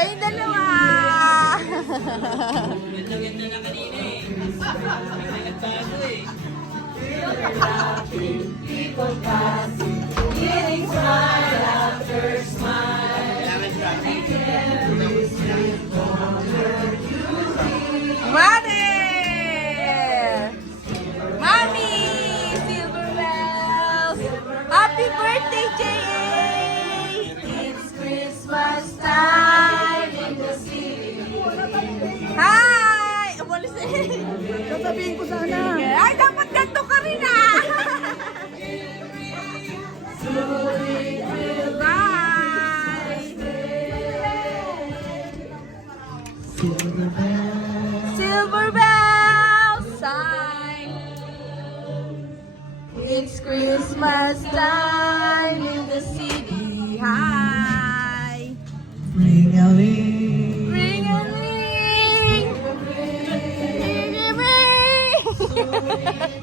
Kayo dalawa! Ganda na kanina eh. Nagtago eh. People passing, getting smile after smile. Mami! Mami! Silver bells! Happy birthday, J.A.! It's Christmas time in the city. Hi! Umalis eh. Sasabihin ko sana. Ay, dapat ganito ka rin ah! Bye! Silver bells sign. It's Christmas time in the city. Hi! Ring a ring. Ring a ring! Ring a ring!